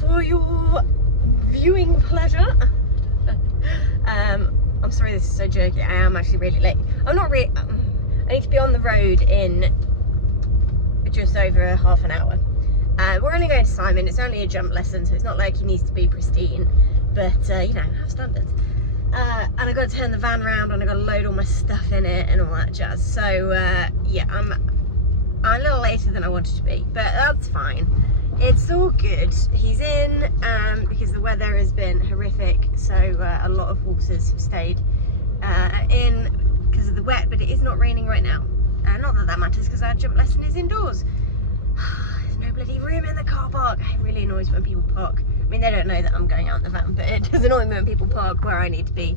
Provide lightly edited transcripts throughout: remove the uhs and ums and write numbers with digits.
For your viewing pleasure. I'm sorry this is so jerky, I am actually really late. I'm not really, I need to be on the road in just over half an hour. We're only going to Simon, it's only a jump lesson, so it's not like he needs to be pristine, but you know, have standards. And I got to turn the van around and I got to load all my stuff in it and all that jazz. So yeah, I'm a little later than I wanted to be, but that's fine. It's all good. He's in because the weather has been horrific, so a lot of horses have stayed in because of the wet, but it is not raining right now. Not that that matters because our jump lesson is indoors. There's no bloody room in the car park. It really annoys when people park. I mean, they don't know that I'm going out in the van, but it does annoy me when people park where I need to be,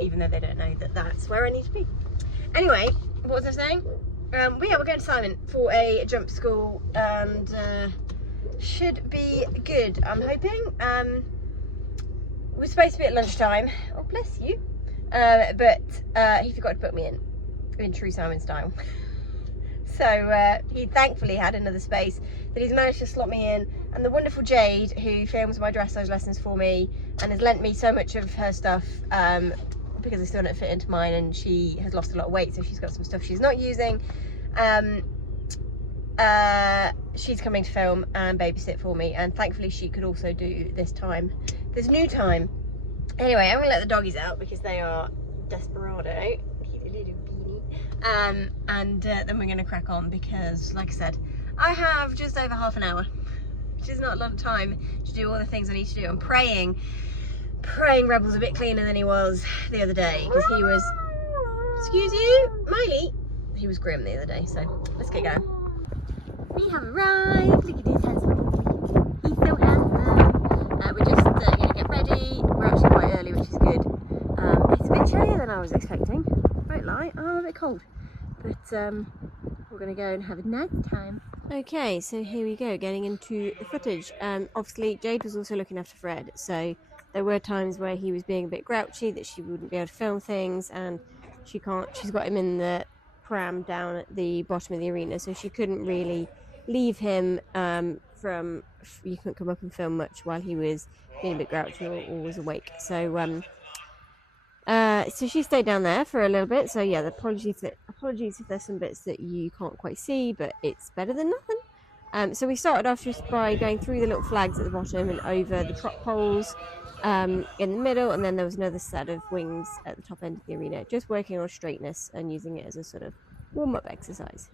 even though they don't know that that's where I need to be. Anyway, what was I saying? We're going to Simon for a jump school, and should be good, I'm hoping. We're supposed to be at lunchtime. Oh, bless you. But he forgot to put me in true Simon style. So he thankfully had another space that he's managed to slot me in, and the wonderful Jade, who films my dressage lessons for me and has lent me so much of her stuff because I still don't fit into mine, and she has lost a lot of weight, so she's got some stuff she's not using. She's coming to film and babysit for me, and thankfully she could also do this new time. Anyway, I'm gonna let the doggies out because they are desperado. And then we're going to crack on because, like I said, I have just over half an hour, which is not a lot of time to do all the things I need to do. I'm praying Rebel's a bit cleaner than he was the other day, because he was, excuse you, Miley, he was grim the other day. So let's get going. We have arrived. Look at this handsome. He's so handsome. We're just going to get ready. We're actually quite early, which is good. It's a bit chillier than I was expecting. Won't lie, a bit cold, but we're going to go and have a nice time. Okay, so here we go, getting into the footage. Obviously Jade was also looking after Fred, so there were times where he was being a bit grouchy that she wouldn't be able to film things, and she's got him in the pram down at the bottom of the arena, so she couldn't really leave him you couldn't come up and film much while he was being a bit grouchy or was awake. So she stayed down there for a little bit. So yeah, apologies if there's some bits that you can't quite see, but it's better than nothing. So we started off just by going through the little flags at the bottom and over the trot poles in the middle, and then there was another set of wings at the top end of the arena, just working on straightness and using it as a sort of warm-up exercise.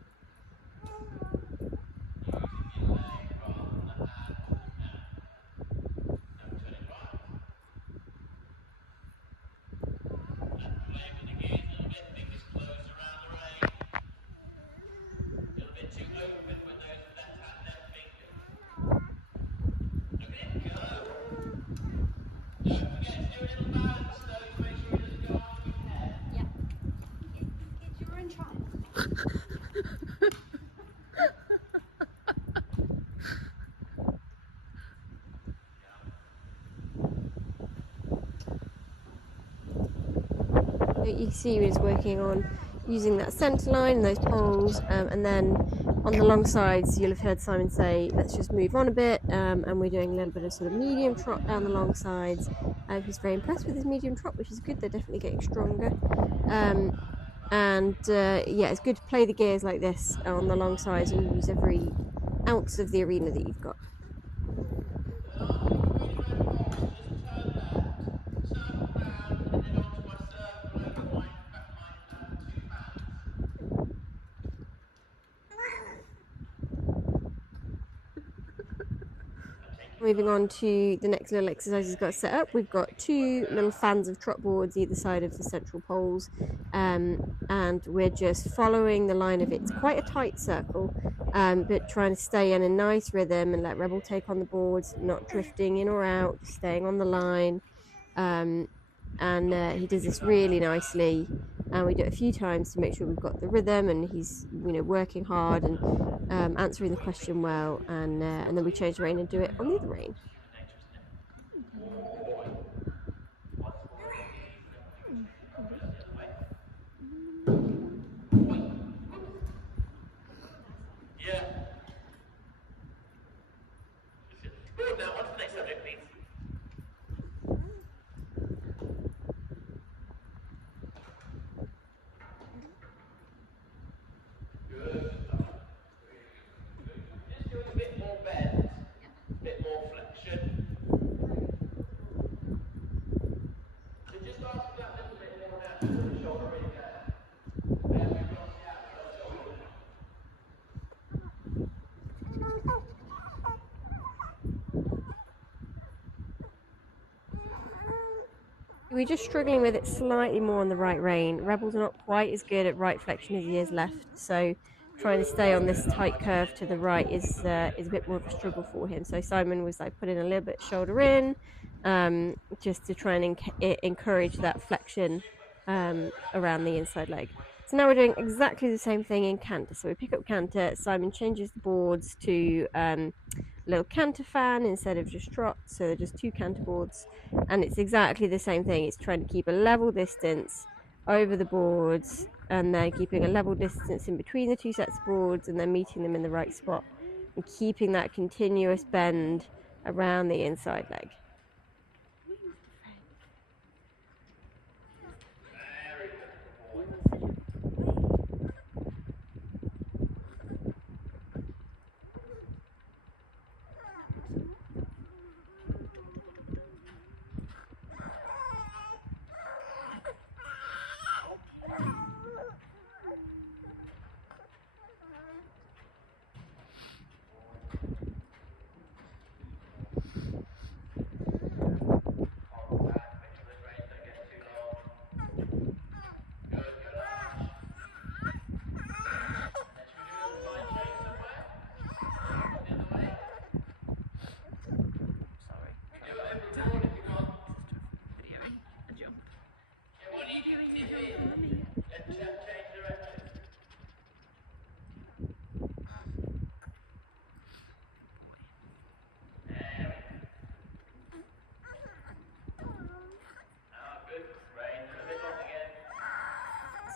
You see he was working on using that centre line and those poles, and then on the long sides you'll have heard Simon say let's just move on a bit, and we're doing a little bit of sort of medium trot down the long sides. He's very impressed with his medium trot, which is good. They're definitely getting stronger, yeah, it's good to play the gears like this on the long sides and use every ounce of the arena that you've got. Moving on to the next little exercise he's got set up, we've got two little fans of trot boards either side of the central poles, and we're just following the line of it. It's quite a tight circle, but trying to stay in a nice rhythm and let Rebel take on the boards, not drifting in or out, just staying on the line. He does this really nicely, and we do it a few times to make sure we've got the rhythm, and he's working hard and answering the question well, and then we change the rein and do it on the other rein. we're just struggling with it slightly more on the right rein. Rebel's not quite as good at right flexion as he is left, so trying to stay on this tight curve to the right is a bit more of a struggle for him. So Simon was like putting a little bit shoulder in, just to try and encourage that flexion around the inside leg. So now we're doing exactly the same thing in canter. So we pick up canter, Simon changes the boards to a little canter fan instead of just trot, so they're just 2 canter boards, and it's exactly the same thing. It's trying to keep a level distance over the boards and then keeping a level distance in between the 2 sets of boards and then meeting them in the right spot and keeping that continuous bend around the inside leg.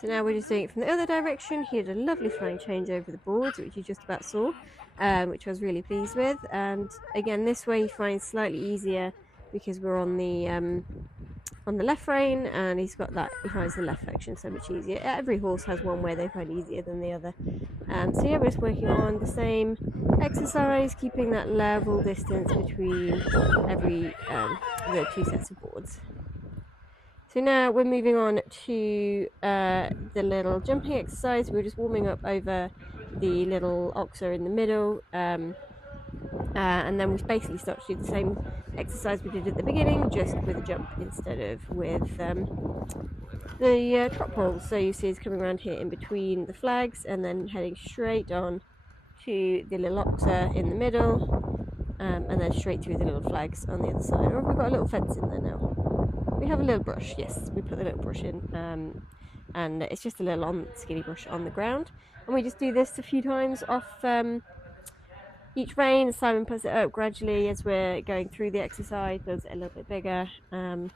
So now we're just doing it from the other direction. He had a lovely flying change over the boards, which you just about saw, which I was really pleased with. And again, this way he finds slightly easier because we're on the left rein, and he finds the left flexion so much easier. Every horse has one where they find easier than the other. So yeah, we're just working on the same exercise, keeping that level distance between the 2 sets of boards. So now we're moving on to the little jumping exercise. We're just warming up over the little oxer in the middle, and then we basically start to do the same exercise we did at the beginning, just with a jump instead of with the trot pole. So you see it's coming around here in between the flags and then heading straight on to the little oxer in the middle, and then straight through the little flags on the other side. Or we've got a little fence in there now. We have a little brush, yes, we put the little brush in, and it's just a little skinny brush on the ground. And we just do this a few times off each rein. Simon puts it up gradually as we're going through the exercise, builds it a little bit bigger, and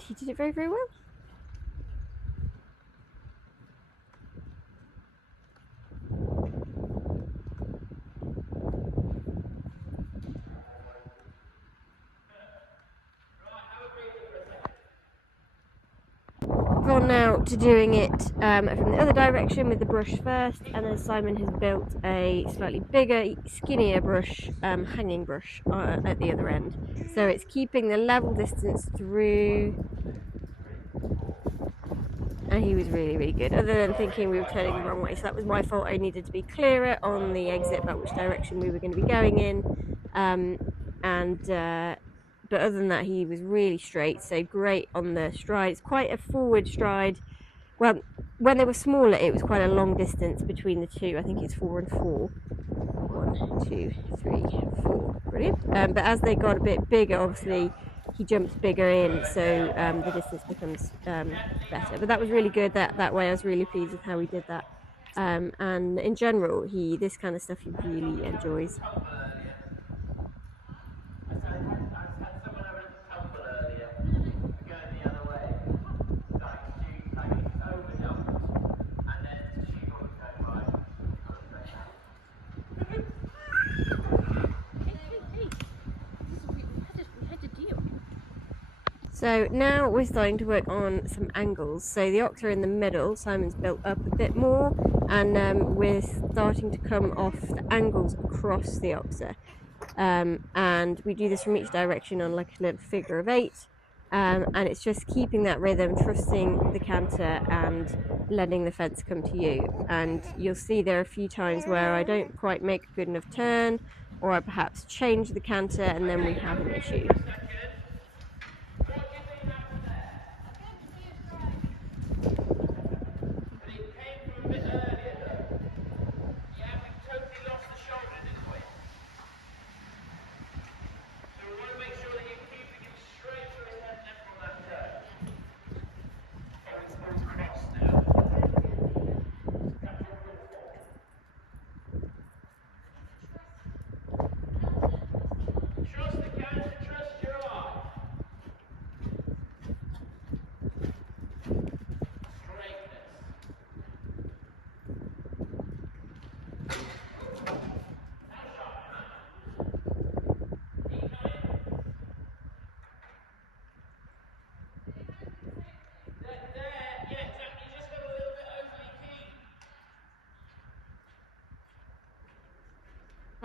he did it very, very well. On now to doing it from the other direction with the brush first, and then Simon has built a slightly bigger, skinnier brush, hanging brush at the other end. So it's keeping the level distance through, and he was really, really good, other than thinking we were turning the wrong way. So that was my fault. I needed to be clearer on the exit about which direction we were going to be going in, but other than that, he was really straight, so great on the strides. Quite a forward stride. Well, when they were smaller, it was quite a long distance between the 2. I think it's 4 and 4. 1, 2, 3, 4. Brilliant. But as they got a bit bigger, obviously, he jumps bigger in, so the distance becomes better. But that was really good that way. I was really pleased with how he did that. And in general, this kind of stuff he really enjoys. So now we're starting to work on some angles. So the oxer in the middle, Simon's built up a bit more, and we're starting to come off the angles across the oxer. And we do this from each direction on like a little figure of 8. And it's just keeping that rhythm, trusting the canter and letting the fence come to you. And you'll see there are a few times where I don't quite make a good enough turn, or I perhaps change the canter, and then we have an issue.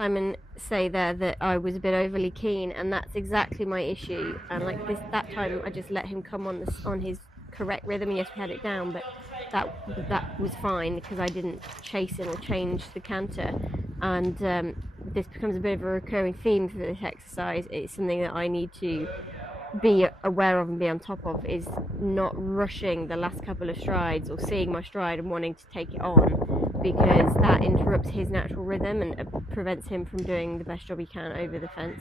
Simon say there that I was a bit overly keen, and that's exactly my issue. And like that time I just let him come on his correct rhythm. Yes, we had it down, but that was fine because I didn't chase him or change the canter. And this becomes a bit of a recurring theme for this exercise. It's something that I need to be aware of and be on top of, is not rushing the last couple of strides or seeing my stride and wanting to take it on, because that interrupts his natural rhythm and prevents him from doing the best job he can over the fence.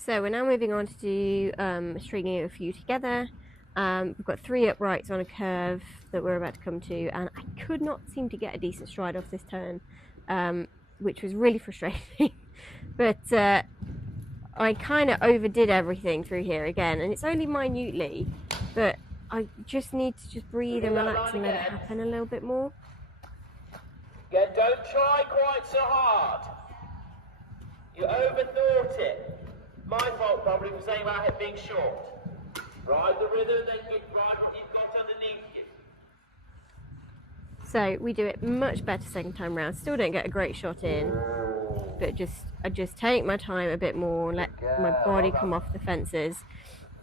So we're now moving on to do stringing a few together. We've got 3 uprights on a curve that we're about to come to, and I could not seem to get a decent stride off this turn, which was really frustrating. But I kind of overdid everything through here again, and it's only minutely, but I just need to just breathe and relax and let it happen a little bit more. Yeah, don't try quite so hard. You overthought it. My fault probably for saying about it being short. Ride the rhythm, then you ride what you've got underneath you. So we do it much better second time round. Still don't get a great shot in, but I just take my time a bit more, let my body come off the fences,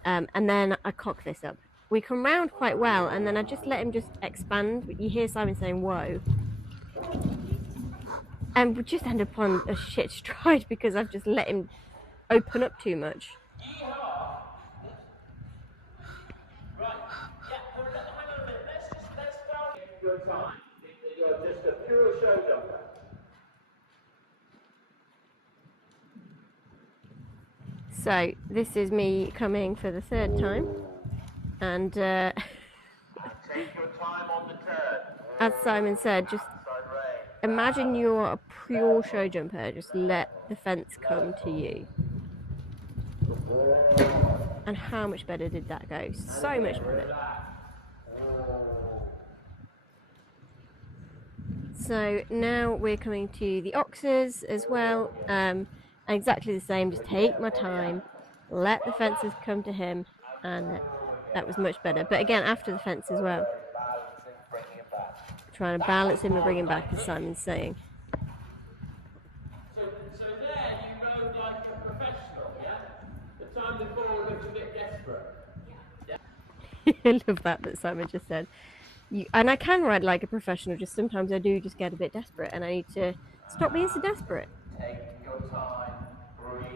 and then I cock this up. We come round quite well, and then I just let him just expand. You hear Simon saying "whoa," and we just end up on a shit stride because I've just let him open up too much. Your time. You're just a pure show jumper. So this is me coming for the 3rd time, and Take your time on the turn. as Simon said, just imagine you're a pure show jumper. Just let the fence come to you. And how much better did that go? So much better. So now we're coming to the oxes as well, and exactly the same. Just take my time, let the fences come to him, and that was much better. But again, after the fence as well, trying to balance him and bring him back, as Simon's saying. So there you rode like a professional, yeah? The time before looked a bit desperate. I love that Simon just said. And I can ride like a professional, just sometimes I do just get a bit desperate and I need to stop being so desperate. Take your time, breathe.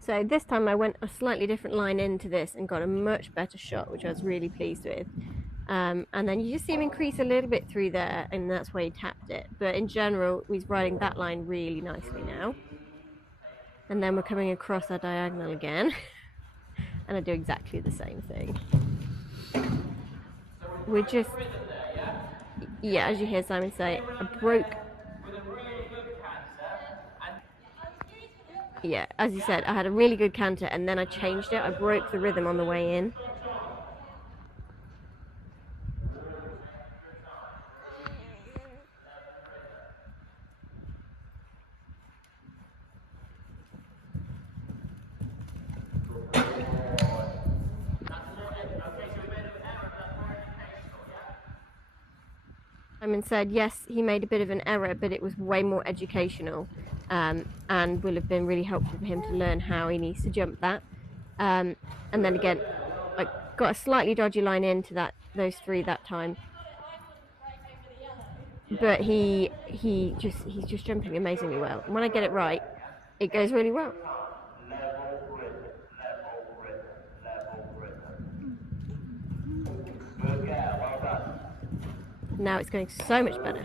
So this time I went a slightly different line into this and got a much better shot, which I was really pleased with. And then you just see him increase a little bit through there, and that's where he tapped it. But in general, he's riding that line really nicely now. And then we're coming across our diagonal again. And I do exactly the same thing. We're just, yeah, as you hear Simon say, I broke. Yeah, as you said, I had a really good canter and then I changed it. I broke the rhythm on the way in. Simon said yes, he made a bit of an error, but it was way more educational, and will have been really helpful for him to learn how he needs to jump that. And then again, I got a slightly dodgy line into those 3 that time, but he's just jumping amazingly well. And when I get it right, it goes really well. Level rhythm. Good girl, well done. Now it's going so much better.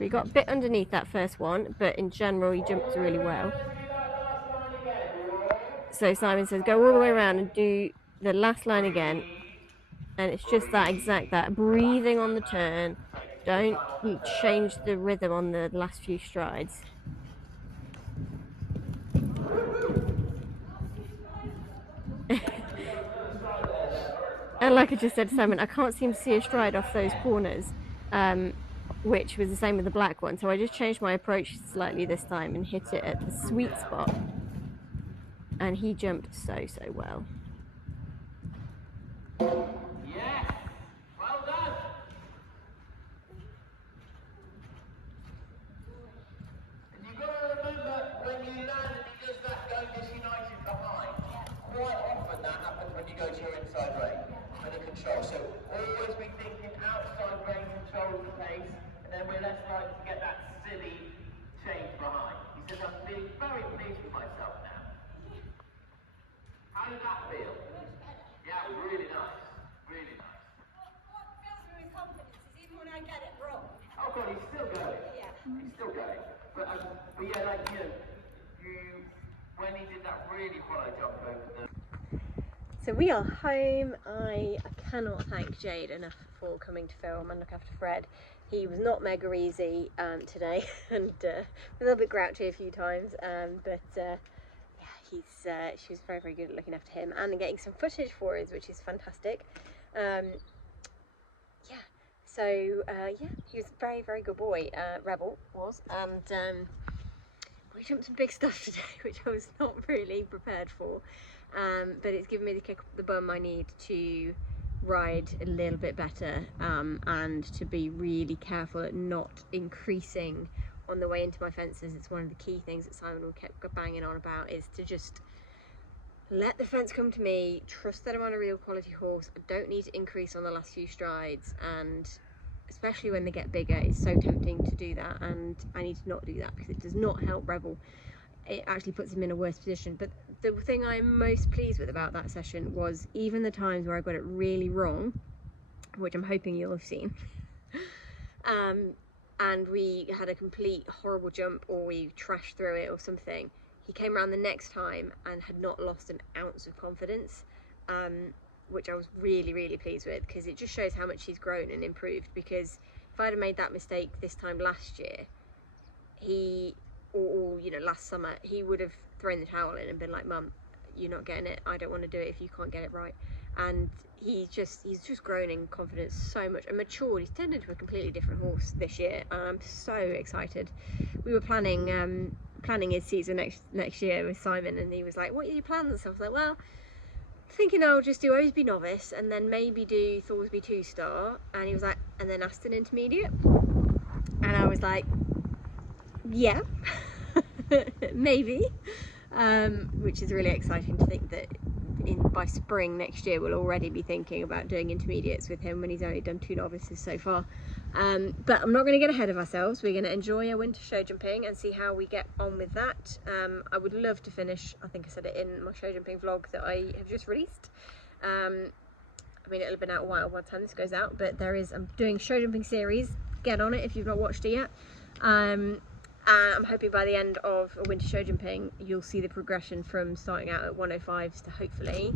we got a bit underneath that first one, but in general he jumped really well. So Simon says go all the way around and do the last line again, and it's just that breathing on the turn. Don't change the rhythm on the last few strides. And like I just said to Simon, I can't seem to see a stride off those corners, which was the same with the black one. So I just changed my approach slightly this time and hit it at the sweet spot. And he jumped so well. Yes, well done. And you've got to remember when you land and he does that go disunited behind, quite often that happens when you go to your inside rein with the control. So always be thinking outside rein control of the pace, and then we're less likely to get that silly change behind. He says, I'm being very pleased with myself now. How did that feel? Yeah, it was really nice. Really nice. What fills me with confidence is even when I get it wrong. Oh God, he's still going. Yeah. He's still going. But yeah, like when he did that really follow jump over the... So we are home. I cannot thank Jade enough for coming to film and look after Fred. He was not mega easy today, and a little bit grouchy a few times, but yeah, she was very good at looking after him and getting some footage for us, which is fantastic. Yeah, so yeah, he was a very good boy, Rebel was, and we jumped some big stuff today, which I was not really prepared for, but it's given me the kick up the bum I need to ride a little bit better, and to be really careful at not increasing on the way into my fences. It's one of the key things that Simon will kept banging on about, is to just let the fence come to me, trust that I'm on a real quality horse. I don't need to increase on the last few strides, and especially when they get bigger, it's so tempting to do that, and I need to not do that because it does not help Rebel. It actually puts him in a worse position. But the thing I'm most pleased with about that session was even the times where I got it really wrong, which I'm hoping you'll have seen, and we had a complete horrible jump, or we trashed through it or something, he came around the next time and had not lost an ounce of confidence, which I was really pleased with, because it just shows how much he's grown and improved. Because if I'd have made that mistake this time last year, or last summer, he would have thrown the towel in and been like, Mum, you're not getting it, I don't want to do it if you can't get it right. And he's just grown in confidence so much and matured. He's turned into a completely different horse this year, and I'm so excited. We were planning his season next year with Simon, and he was like, what are your plans? I was like, well, thinking I'll just do Osby Novice and then maybe do Thorsby 2-star. And he was like, and then Aston Intermediate. And I was like, yeah, maybe, which is really exciting to think that by spring next year we'll already be thinking about doing intermediates with him when he's only done 2 novices so far. But I'm not going to get ahead of ourselves. We're going to enjoy our winter show jumping and see how we get on with that. I would love to finish, I think I said it in my show jumping vlog that I have just released. I mean, it'll have been out a while by the time this goes out, but I'm doing show jumping series. Get on it if you've not watched it yet. I'm hoping by the end of a winter show jumping you'll see the progression from starting out at 105s to, hopefully,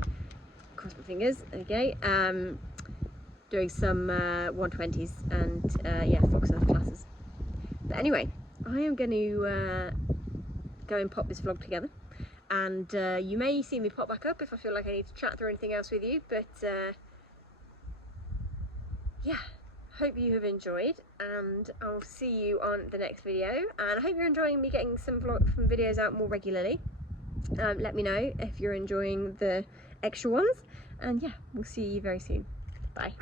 cross my fingers, okay, doing some 120s and yeah, fox earth classes. But anyway, I am going to go and pop this vlog together, and you may see me pop back up if I feel like I need to chat through anything else with you, but yeah, hope you have enjoyed, and I'll see you on the next video. And I hope you're enjoying me getting some videos out more regularly. Let me know if you're enjoying the extra ones, and yeah, we'll see you very soon. Bye.